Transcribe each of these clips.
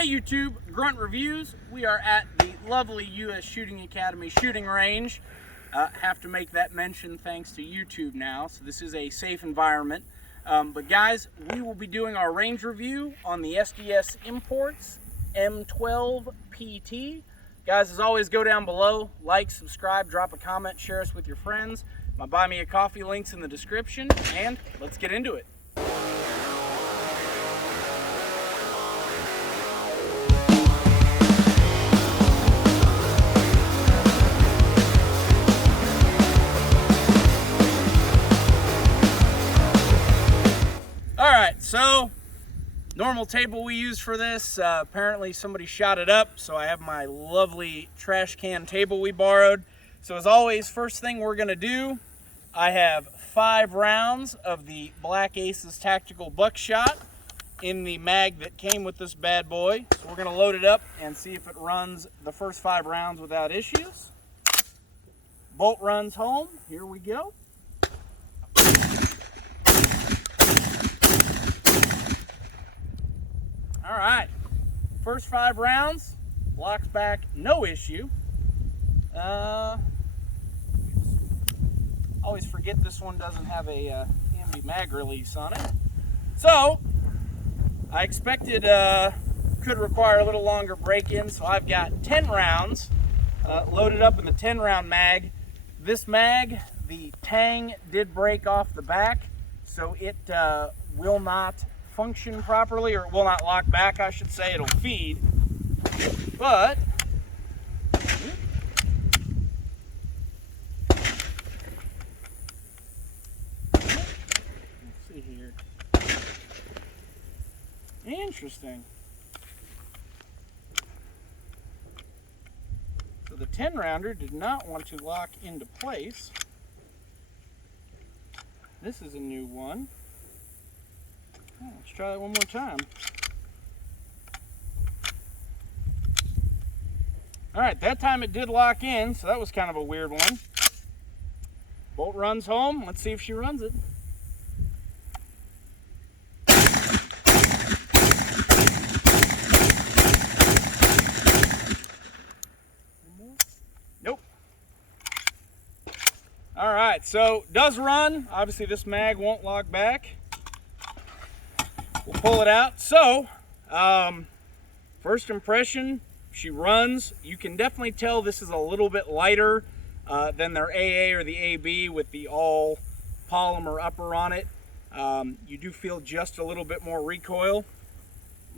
Hey YouTube, Grunt Reviews. We are at the lovely U.S. Shooting Academy shooting range. Have to make that mention thanks to YouTube now, so this is a safe environment. But guys, we will be doing our range review on the SDS Imports M12PT. Guys, as always, go down below, like, subscribe, drop a comment, share us with your friends. My Buy Me a Coffee link's in the description, and let's get into it. Alright, so normal table we use for this, apparently somebody shot it up, so I have my lovely trash can table we borrowed. So as always, first thing we're going to do, I have 5 rounds of the Black Aces Tactical Buckshot in the mag that came with this bad boy. So we're going to load it up and see if it runs the first 5 rounds without issues. Bolt runs home, here we go. All right, first 5 rounds, locks back, no issue. Always forget this one doesn't have a ambi mag release on it. So, I expected could require a little longer break-in, so I've got 10 rounds loaded up in the 10-round mag. This mag, the tang did break off the back, so it will not function properly, or it will not lock back, I should say. It'll feed, but let's see here. Interesting. So the 10-rounder did not want to lock into place. This is a new one. Let's try that one more time. Alright, that time it did lock in, so that was kind of a weird one. Bolt runs home. Let's see if she runs it. Nope. Alright, so does run. Obviously this mag won't lock back. We'll pull it out. So, first impression, she runs. You can definitely tell this is a little bit lighter than their AA or the AB with the all polymer upper on it. You do feel just a little bit more recoil.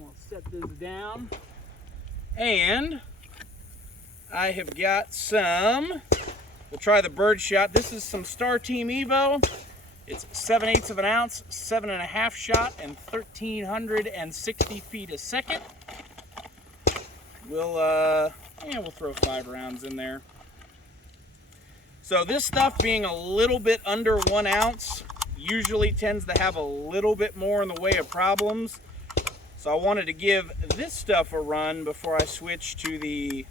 I'll set this down. And I have got some, we'll try the Birdshot. This is some Star Team Evo. It's 7/8 of an ounce, 7.5 shot, and 1,360 feet a second. We'll throw 5 rounds in there. So this stuff being a little bit under 1 ounce usually tends to have a little bit more in the way of problems. So I wanted to give this stuff a run before I switch to the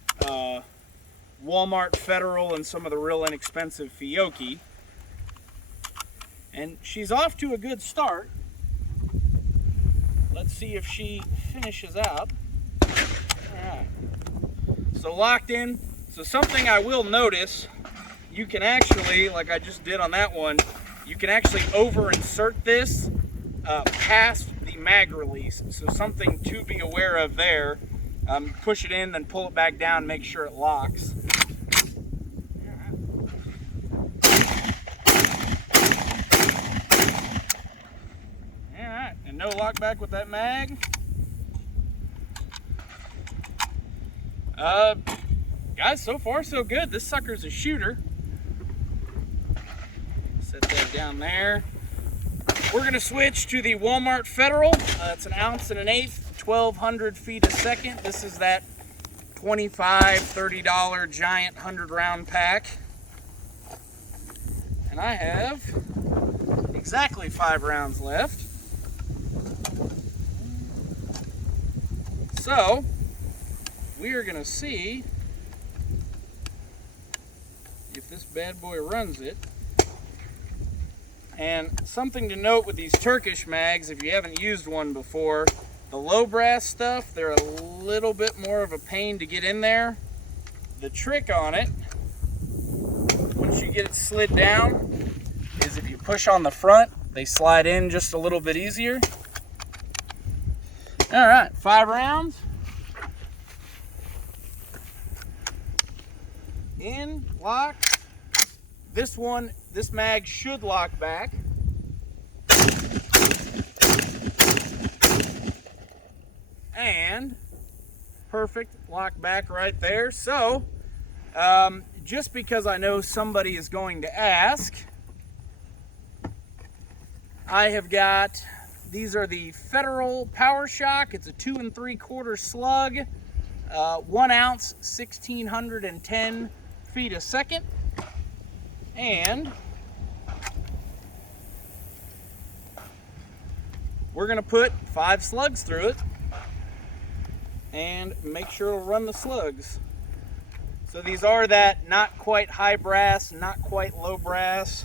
Walmart Federal and some of the real inexpensive Fiocchi. And she's off to a good start. Let's see if she finishes out. Alright. So locked in. So something I will notice, you can actually, like I just did on that one, you can actually over insert this past the mag release. So something to be aware of there. Push it in, then pull it back down, make sure it locks. And no lock back with that mag. Guys, so far so good. This sucker's a shooter. Set that down there. We're gonna switch to the Walmart Federal. It's 1 1/8 ounce, 1,200 feet a second. This is that $25, $30 giant 100-round pack. And I have exactly 5 rounds left. So, we are going to see if this bad boy runs it. And something to note with these Turkish mags, if you haven't used one before, The low brass stuff, they're a little bit more of a pain to get in there. The trick on it, once you get it slid down, is if you push on the front, they slide in just a little bit easier. All right, 5 rounds. In, lock. This mag should lock back. And perfect, lock back right there. So, just because I know somebody is going to ask, I have got, these are the Federal Power Shock. It's a 2 3/4 slug, 1 ounce, 1610 feet a second. And we're gonna put 5 slugs through it and make sure it'll run the slugs. So these are that not quite high brass, not quite low brass,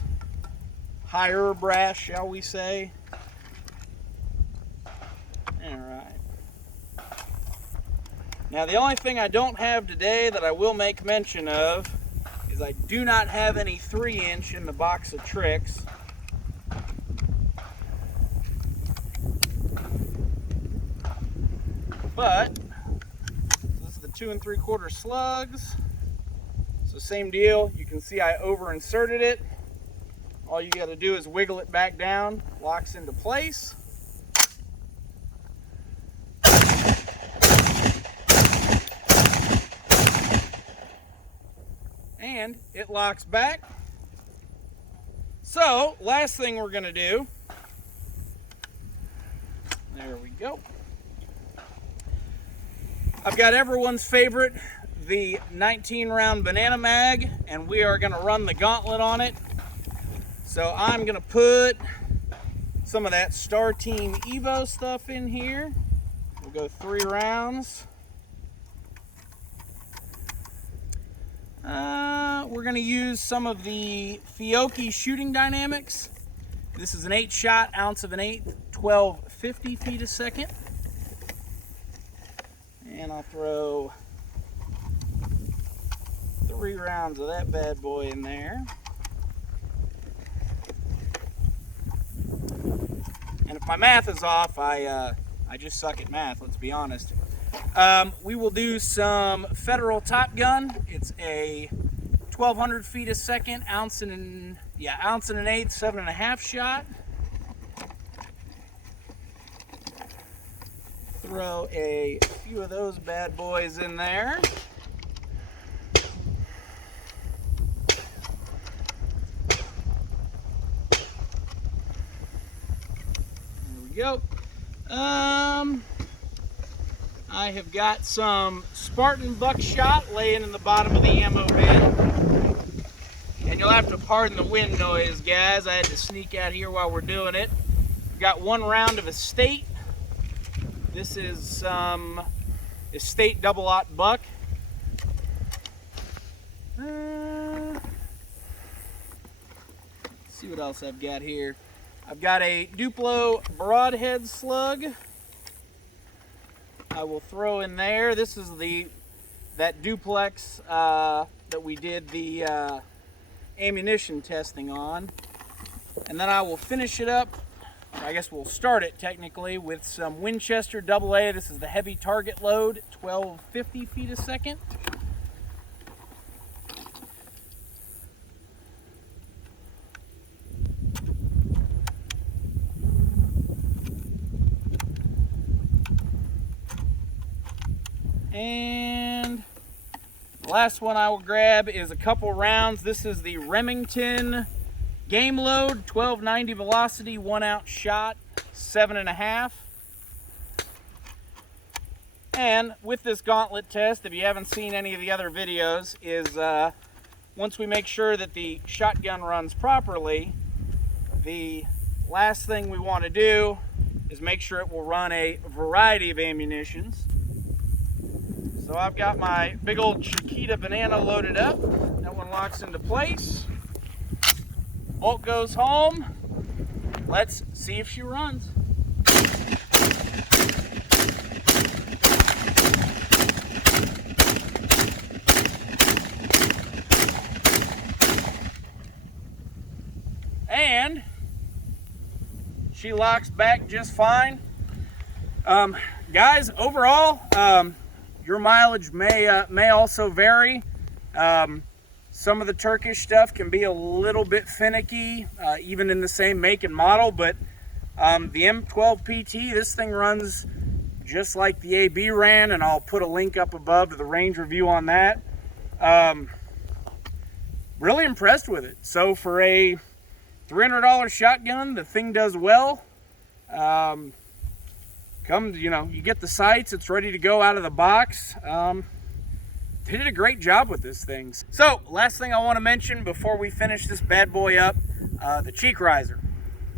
higher brass, shall we say. All right. Now the only thing I don't have today that I will make mention of is I do not have any 3-inch in the box of tricks. But this is the 2 3/4 slugs. So same deal. You can see I over inserted it. All you got to do is wiggle it back down, locks into place. And it locks back. So last thing we're going to do, there we go. I've got everyone's favorite, the 19-round banana mag, and we are going to run the gauntlet on it. So I'm going to put some of that Star Team Evo stuff in here. We'll go 3 rounds. We're going to use some of the Fiocchi shooting dynamics. This is an 8-shot, 1 1/8, 1250 feet a second. And I'll throw 3 rounds of that bad boy in there. And if my math is off, I just suck at math, let's be honest. We will do some Federal Top Gun. It's a 1200 feet a second, 1 1/8, 7.5 shot. Throw a few of those bad boys in there. There we go. I have got some Spartan buckshot laying in the bottom of the ammo bin. And you'll have to pardon the wind noise, guys. I had to sneak out here while we're doing it. We've got 1 round of Estate. This is some Estate double-aught buck. Let's see what else I've got here. I've got a Duplo broadhead slug. I will throw in there. This is that duplex that we did the ammunition testing on. And then I will finish it up. I guess we'll start it technically with some Winchester AA. This is the heavy target load, 1250 feet a second. And the last one I will grab is a couple rounds. This is the Remington game load, 1290 velocity, 1 ounce shot, 7.5. And with this gauntlet test, if you haven't seen any of the other videos, is once we make sure that the shotgun runs properly, the last thing we want to do is make sure it will run a variety of ammunitions. So I've got my big old Chiquita banana loaded up. That one locks into place. Bolt goes home. Let's see if she runs. She locks back just fine. Guys, overall, your mileage may also vary. Some of the Turkish stuff can be a little bit finicky, even in the same make and model, but the M12PT, this thing runs just like the AB ran, and I'll put a link up above to the range review on that. Really impressed with it. So for a $300 shotgun, the thing does well. You get the sights, it's ready to go out of the box. They did a great job with this thing. So last thing I want to mention before we finish this bad boy up, the cheek riser.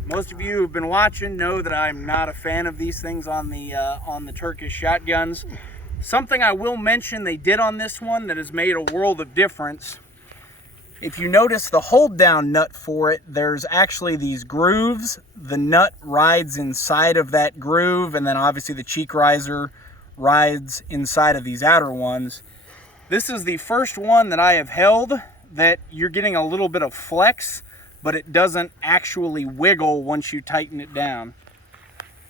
Most of you who've been watching know that I'm not a fan of these things on the Turkish shotguns. Something I will mention they did on this one that has made a world of difference. If you notice the hold down nut for it, there's actually these grooves. The nut rides inside of that groove, and then obviously the cheek riser rides inside of these outer ones. This is the first one that I have held that you're getting a little bit of flex, but it doesn't actually wiggle once you tighten it down.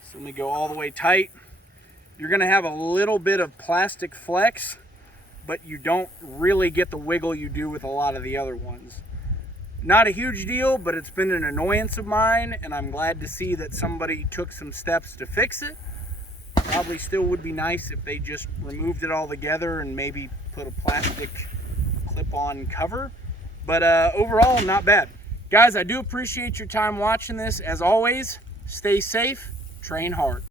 So let me go all the way tight. You're gonna have a little bit of plastic flex, but you don't really get the wiggle you do with a lot of the other ones. Not a huge deal, but it's been an annoyance of mine, and I'm glad to see that somebody took some steps to fix it. Probably still would be nice if they just removed it all together and maybe put a plastic clip-on cover, but overall, not bad. Guys, I do appreciate your time watching this. As always, stay safe, train hard.